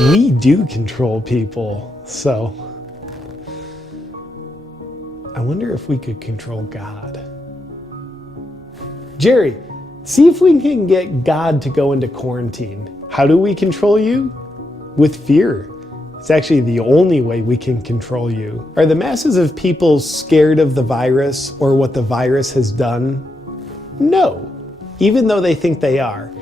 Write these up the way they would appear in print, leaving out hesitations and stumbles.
We do control people, so I wonder if we could control God. Jerry, see if we can get God to go into quarantine. How do we control you? With fear. It's actually the only way we can control you. Are the masses of people scared of the virus or what the virus has done? No, even though they think they are.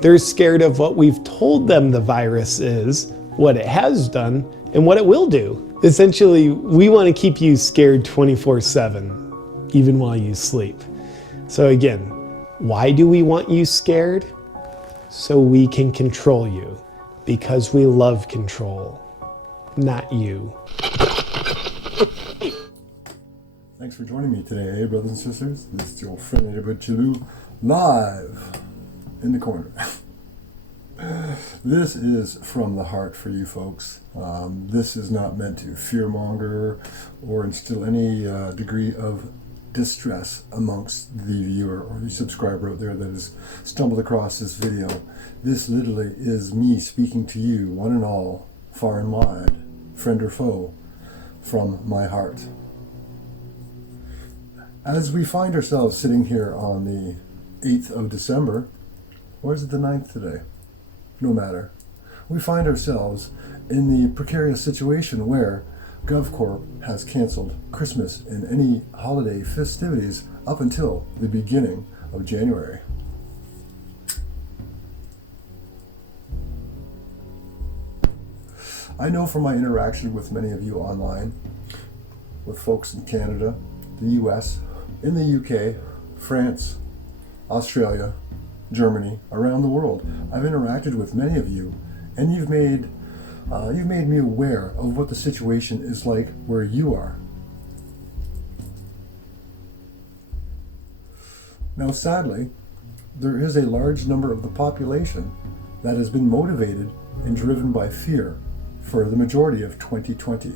They're scared of what we've told them the virus is, what it has done, and what it will do. Essentially, we want to keep you scared 24/7, even while you sleep. So again, why do we want you scared? So we can control you, because we love control, not you. Thanks for joining me today, brothers and sisters. This is your friend Neighborhood Chilu, live in the corner. This is from the heart for you folks. This is not meant to fearmonger or instill any degree of distress amongst the viewer or the subscriber out there that has stumbled across this video. This literally is me speaking to you, one and all, far and wide, friend or foe, from my heart. As we find ourselves sitting here on the 8th of December, or is it the 9th today? No matter. We find ourselves in the precarious situation where GovCorp has canceled Christmas and any holiday festivities up until the beginning of January. I know from my interaction with many of you online, with folks in Canada, the US, in the UK, France, Australia, Germany, around the world. I've interacted with many of you, and you've made me aware of what the situation is like where you are. Now, sadly, there is a large number of the population that has been motivated and driven by fear for the majority of 2020.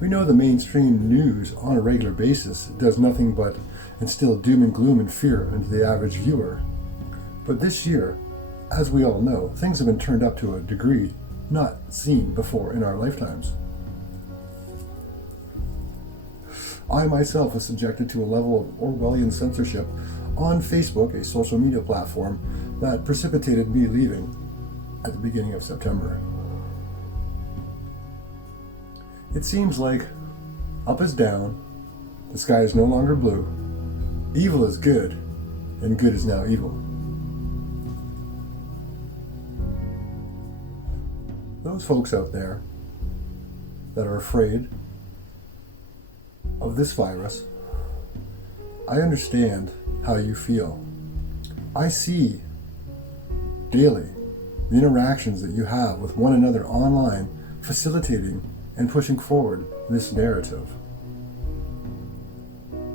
We know the mainstream news on a regular basis does nothing but instill doom and gloom and fear into the average viewer. But this year, as we all know, things have been turned up to a degree not seen before in our lifetimes. I myself was subjected to a level of Orwellian censorship on Facebook, a social media platform that precipitated me leaving at the beginning of September. It seems like up is down, the sky is no longer blue, evil is good, and good is now evil. Those folks out there that are afraid of this virus, I understand how you feel. I see daily the interactions that you have with one another online, facilitating and pushing forward this narrative.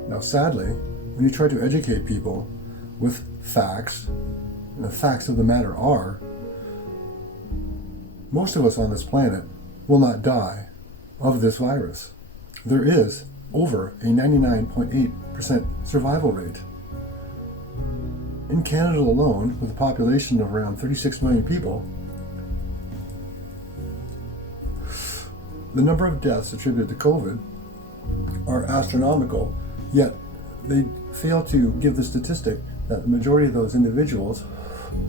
Now, sadly, when you try to educate people with facts, and the facts of the matter are, most of us on this planet will not die of this virus. There is over a 99.8% survival rate. In Canada alone, with a population of around 36 million people, the number of deaths attributed to COVID are astronomical, yet they fail to give the statistic that the majority of those individuals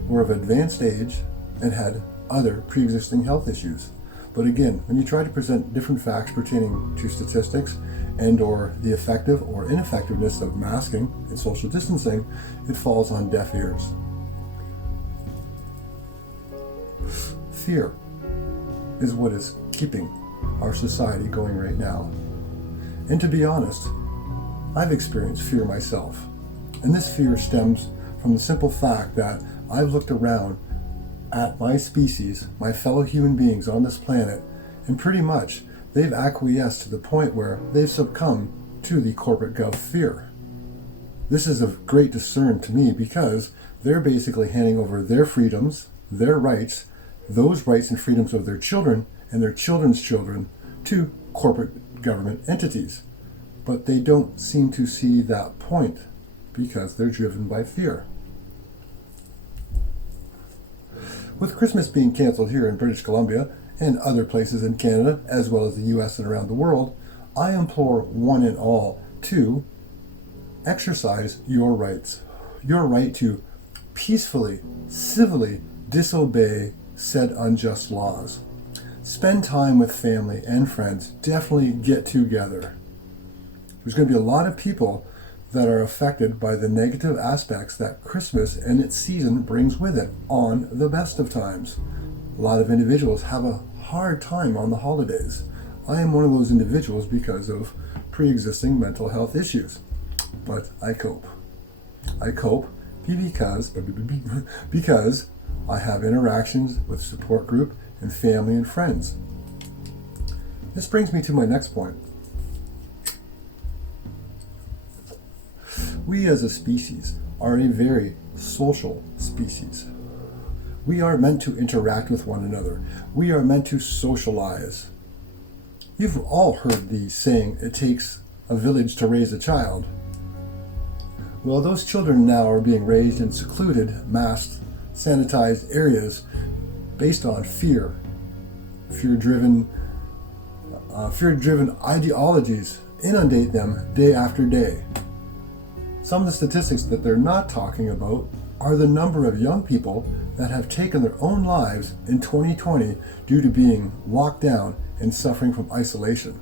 were of advanced age and had other pre-existing health issues. But again, when you try to present different facts pertaining to statistics and or the effective or ineffectiveness of masking and social distancing, it falls on deaf ears. Fear is what is keeping our society going right now. And to be honest, I've experienced fear myself. And this fear stems from the simple fact that I've looked around at my species, my fellow human beings on this planet, and pretty much they've acquiesced to the point where they've succumbed to the corporate gov fear. This is of great concern to me because they're basically handing over their freedoms, their rights, those rights and freedoms of their children and their children's children to corporate government entities. But they don't seem to see that point because they're driven by fear. With Christmas being canceled here in British Columbia and other places in Canada, as well as the US and around the world, I implore one and all to exercise your rights. Your right to peacefully, civilly disobey said unjust laws. Spend time with family and friends. Definitely get together. There's going to be a lot of people that are affected by the negative aspects that Christmas and its season brings with it on the best of times. A lot of individuals have a hard time on the holidays. I am one of those individuals because of pre-existing mental health issues, but I cope. I cope because I have interactions with support group and family and friends. This brings me to my next point. We as a species are a very social species. We are meant to interact with one another. We are meant to socialize. You've all heard the saying, it takes a village to raise a child. Well, those children now are being raised in secluded, masked, sanitized areas based on fear. Fear-driven ideologies inundate them day after day. Some of the statistics that they're not talking about are the number of young people that have taken their own lives in 2020 due to being locked down and suffering from isolation.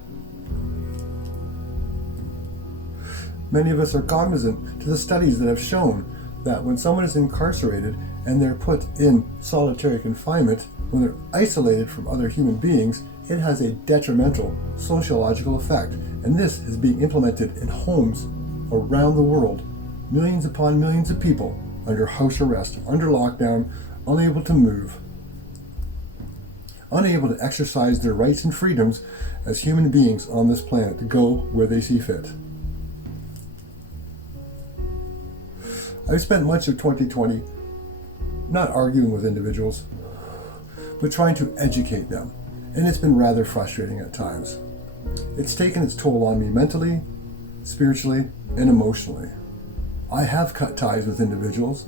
Many of us are cognizant to the studies that have shown that when someone is incarcerated and they're put in solitary confinement, when they're isolated from other human beings, it has a detrimental sociological effect. And this is being implemented in homes around the world. Millions upon millions of people under house arrest, under lockdown, unable to move, unable to exercise their rights and freedoms as human beings on this planet to go where they see fit. I've spent much of 2020 not arguing with individuals, but trying to educate them, and it's been rather frustrating at times. It's taken its toll on me mentally, spiritually, and emotionally. I have cut ties with individuals,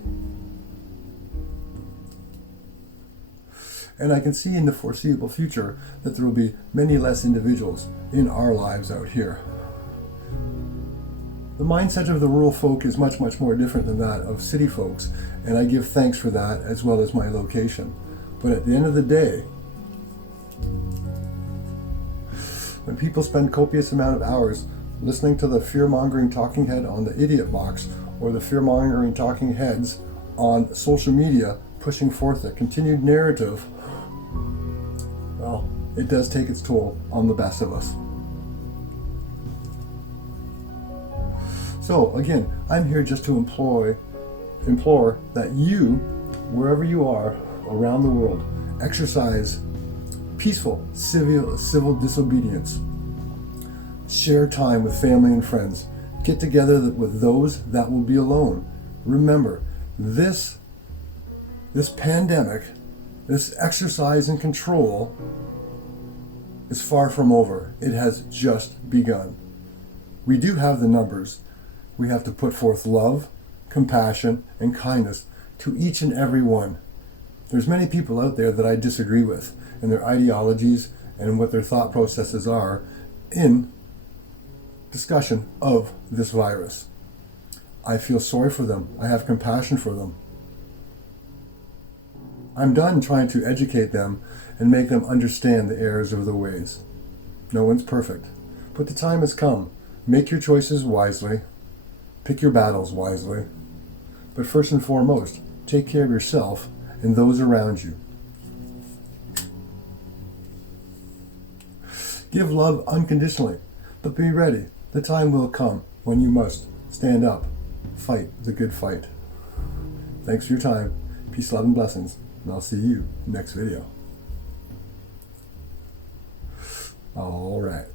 and I can see in the foreseeable future that there will be many less individuals in our lives out here. The mindset of the rural folk is much, much more different than that of city folks, and I give thanks for that as well as my location. But at the end of the day, when people spend copious amount of hours listening to the fear-mongering talking head on the idiot box or the fear-mongering talking heads on social media pushing forth a continued narrative, well, it does take its toll on the best of us. So again, I'm here just to implore that you, wherever you are around the world, exercise peaceful civil disobedience. Share time with family and friends. Get together with those that will be alone. Remember, this pandemic, this exercise and control is far from over. It has just begun. We do have the numbers. We have to put forth love, compassion, and kindness to each and every one. There's many people out there that I disagree with in their ideologies and what their thought processes are in discussion of this virus. I feel sorry for them. I have compassion for them. I'm done trying to educate them and make them understand the errors of the ways. No one's perfect, but the time has come. Make your choices wisely. Pick your battles wisely. But first and foremost, take care of yourself and those around you. Give love unconditionally, but be ready. The time will come when you must stand up, fight the good fight. Thanks for your time. Peace, love, and blessings. And I'll see you next video. All right.